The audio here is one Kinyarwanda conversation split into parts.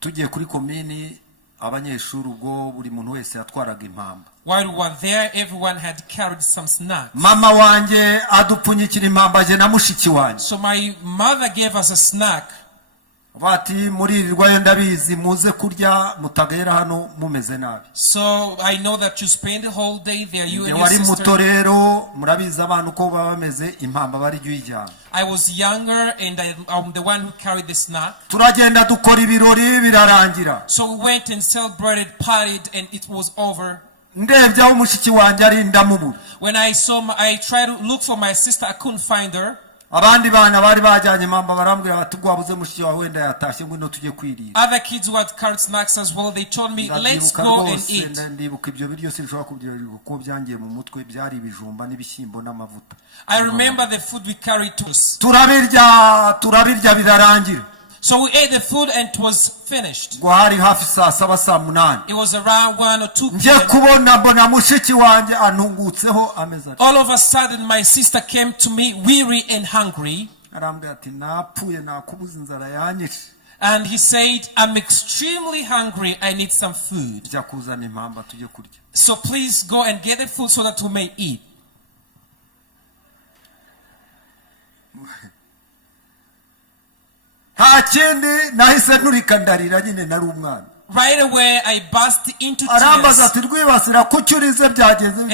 tugiye kuri komini abanyeshuri ubwo buri muntu wese yatwaraga impamba. While we were there, everyone had carried some snacks. Mama wanjye adupfunyikira impamba je na mushiki wanjye. So my mother gave us a snack. Bati muririrwayo ndabizi muze kurya mutagera hano mumeze nabi. So I know that you spend the whole day there, you and your wari sister. muto rero murabizi abantu ko baba bameze impamba bari jyijyana. I was younger and I'm the one who carried the snack. Turagenda dukora ibirori birarangira. So we went and celebrated, partied, and it was over. Ndebye aho mushiki wanjye ari ndamubura. When I tried to look for my sister, I couldn't find her. Abandi bana bari bajyanye impamba barambwira bati gwabuze mushiki wawe wenda yatashye ngo no tujye kwirira. Other kids who had carried snacks as well, they told me, let's go and eat. Ndibuka ibyo biryo sinshobora kubyira kuko byangiye mu mutwe byari ibijumba n'ibishyimbo n'amavuta. I remember the food we carried to us. Turabirya birarangira. So we ate the food and it was finished. Gwari hafi saa 7 saa 8. It was around 1 or 2 nje kubona mbona mushiki wanjye antungutseho ameza. All of a sudden my sister came to me weary and hungry. Arambwira ati napfuye nakubuza inzara yanyishe. And he said, I'm extremely hungry, I need some food. Jya kuzana impamba tujye kurya. So please go and get the food so that we may eat. Nahise nturika ndarira nyine nari umwana. Right away I burst into tears. Arambaza ati Rwibasira kucyurize byagenze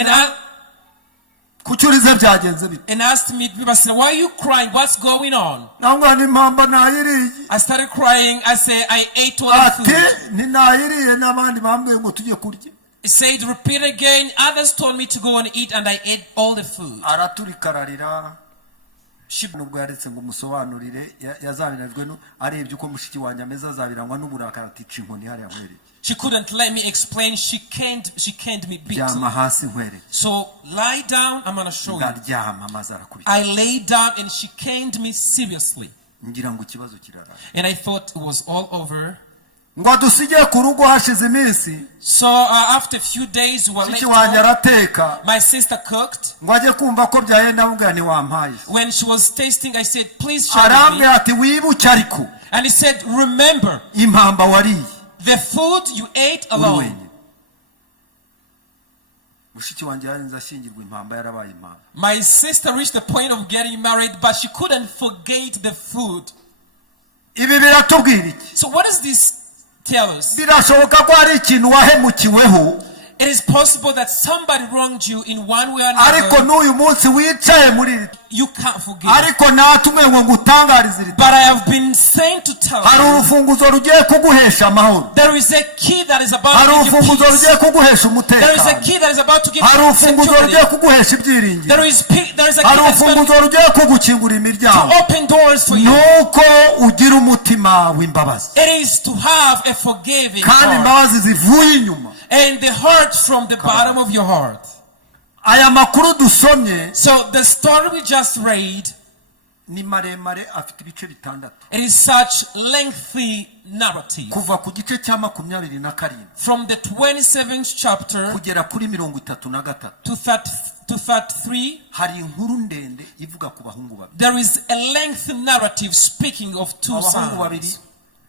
bite. And asked me, Rwibasira, why are you crying? What's going on? Nangwa impamba nayiriye. I started crying. I said, I ate all the food. Ati ni nayiriye n'abandi bambwiye ngo tujye kurya. He said, repeat again. Others told me to go and eat, and I ate all the food. Araturika ararira. Nubwo yaretse ngo musobanurire yazanirajwe arebye uko mushiki wanjye ameze azabirangwa n'uburakari ati inkoni hari amwereke. She couldn't let me explain. She can't me beat. Jama hasi nkwereke. So lie down, I'm going to show you. Ndaryama maze arakubita. I lay down and she caned me seriously. Ngira ngo ikibazo kirara. And I thought it was all over. Ngo dusige ku rugo hashize iminsi. So after a few days we were left home. My sister cooked. Ngo ajye kumva ko byayenda mubwira ni wampaye. When she was tasting, I said, please share with me. Ati wibuke ariko. And he said, remember impamba wariye. The food you ate alone. Mushiki wanjye yarinze ashingirwa impamba yarabaye impamba. My sister reached the point of getting married, but she couldn't forget the food. Ibi biratubwira iki? So what does this tell us? Birashoboka ko ari ikintu wahemukiweho. It is possible that somebody wronged you in one way or another. Ariko n'uyu munsi wicaye muri you can't forgive. Ariko natumwe ngo ngutangarize. But I have been sent to tell hari urufunguzo rugiye kuguhesha amahoro. There is a key that is about to give you peace. Rugiye kuguhesha umutekano. There is a key that is about to give you hari urufunguzo rugiye kuguhesha ibyiringiro. There is a key that is urufunguzo rugiye kugukingura imiryango. To open doors for you. Nuko ugira umutima w'imbabazi. It is to have a forgiving heart. Kandi imbabazi zivuye inyuma. And the heart from the bottom of your heart. Aya makuru dusomye. So the story we just read. Ni maremare afite ibice bitandatu. It is such lengthy narrative. Kuva ku gice cya 27. From the 27th chapter. Kugera kuri 33. To 33. Hari inkuru ndende ivuga ku bahungu babiri. There is a lengthy narrative speaking of two sons.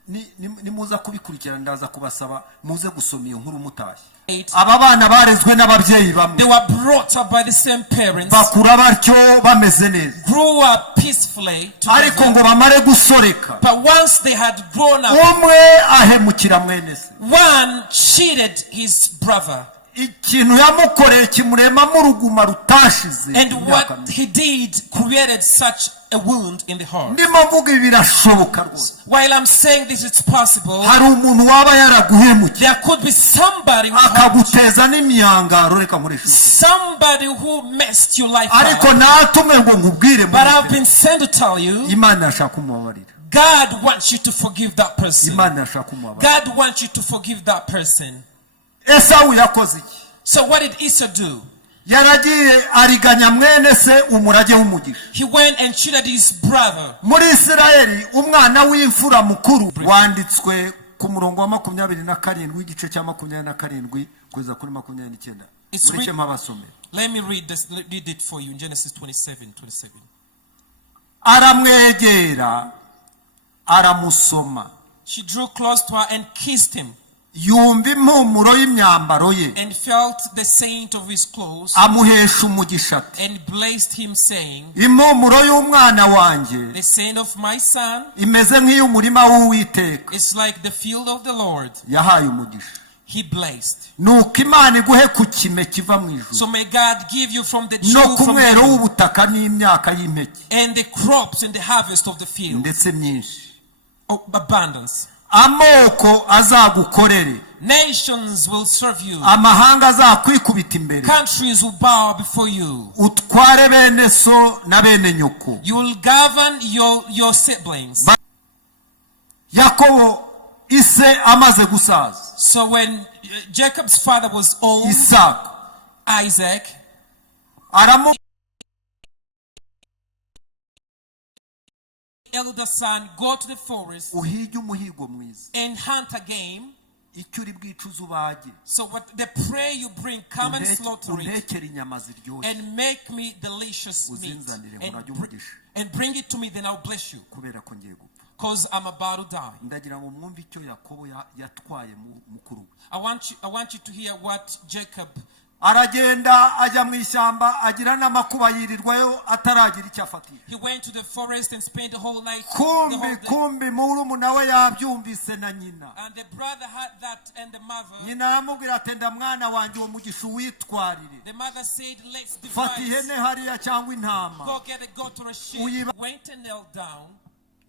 Ni muza kubikurikira ndaza kubasaba muze gusoma iyo nkuru mutashye. Aba bana barezwe n'ababyeyi bamwe. They were brought up by the same parents. Bakura batyo bameze neza. Grew up peacefully. Ariko ngo bamare gusoreka. But once they had grown up. Umwe ahemukira mwene se. One cheated his brother. Ikintu yamukoreye kimurema mu ruguma rutashize. And what he did created such a wound in the heart. Ndimo mvuga birashoboka rwose. While I'm saying this, it's possible. Hari umuntu waba yaraguhemukiye. There could be somebody who akaguteza n'imyangaro reka muresho. Somebody who messed your life up. Ariko natumwe ngo ngubwire. But I've been sent to tell you. Imana ashaka kumubabarira. God wants you to forgive that person. Imana ashaka kumubabarira. God wants you to forgive that person. Esau yakoze iki? So what did Esau do? Yaragiye ariganya mwene se umurage w'umugisha. He went and cheated his brother. Muri Isirayeli umwana w'imfura mukuru wanditswe ku murongo wa 27 w'igice cya 27 kugeza kuri 29. Let me read it for you in Genesis 27:27. Aramwegera aramusoma She drew close to her and kissed him yumva impumuro y'imyambaro ye and felt the scent of his clothes amuhesha umugisha ati and blessed him, saying, impumuro y'umwana wanjye the scent of my son imeze nk'iy'umurima w'Uwiteka is like the field of the Lord. yahaye umugisha. He blessed. nuko Imana iguhe ku kime kiva mu ijuru So may God give you from the no dew ku from mwero heaven w'ubutaka n'imyaka y'impeke and the crops and the harvest of the field, ndetse myinshi. abundance. amoko azagukorere, Nations will serve you. amahanga azakwikubita imbere, Countries will bow before you. utware bene so na bene nyoko. You will govern your siblings. Yakobo ise amaze gusaza, So when Jacob's father was old, Isaka Isaac, elder son, go to the forest uhige umuhigo mwiza, and hunt a game. icyo uri bwicuza ubage, So what the prey you bring, come and slaughter it untekere inyama ziryoshye, and make me delicious meat uzinzanire and, nkurage umugisha, and bring it to me, then I'll bless you, kubera ko ngiye gupfa. because I'm about to die. Ndagira ngo mwumve icyo Yakobo yatwaye mukuru we. I want you to hear what Jacob. Aragenda ajya mu ishyamba agira n'amakuba yirirwayo ataragira icyo afatira. He went to the forest and spent the whole night. kumbi murumuna we yabyumvise na nyina. And the brother had that, and the mother. Nyina aramubwira ati nda mwana wanjye uwo mugisha uwitwarire. The mother said, let's Fata divide. ihene hariya cyangwa intama. Go get a goat or a sheep. Uyiba- Went and knelt down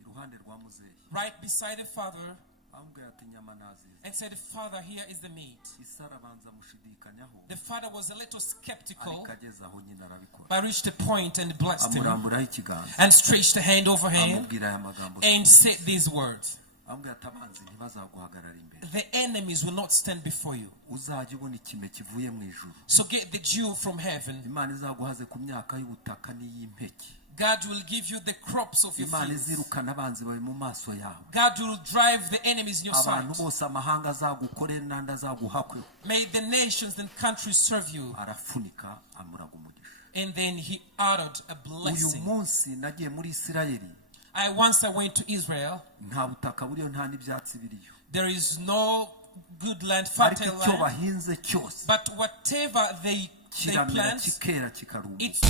Iruhande rwa muzehe. right beside the father Amubwira ati nyama nazize. and said, Father, here is the meat. Isara abanza mushidikanyaho. The father was a little skeptical, Ariko ageze aho nyina arabikora. but reached a point and blessed him Amuramburaho ikiganza. and stretched a hand over him Amubwira aya magambo. and said these words. Amubwira ati abanzi ntibazaguhagarara imbere. The enemies will not stand before you. Uzajya ubona ikime kivuye mu ijuru. So get the dew from heaven. Imana izaguhaze ku myaka y'ubutaka n'iy'impeke. God will give you the crops of your Imana fields. izirukana abanzi bawe mu maso yawe. God will drive the enemies in your Abantu sight. bose amahanga azagukorera n'andi azaguhakweho. May the nations and countries serve you. Arafunika amuraga umugisha. And then he uttered a Uyu blessing. munsi nagiye muri Isirayeli. I went to Israel. Nta butaka buriyo nta n'ibyatsi biriyo. There is no good land, Ariko fertile icyo land. bahinze cyose But whatever they kiramera plant, kikera kikarumba. it's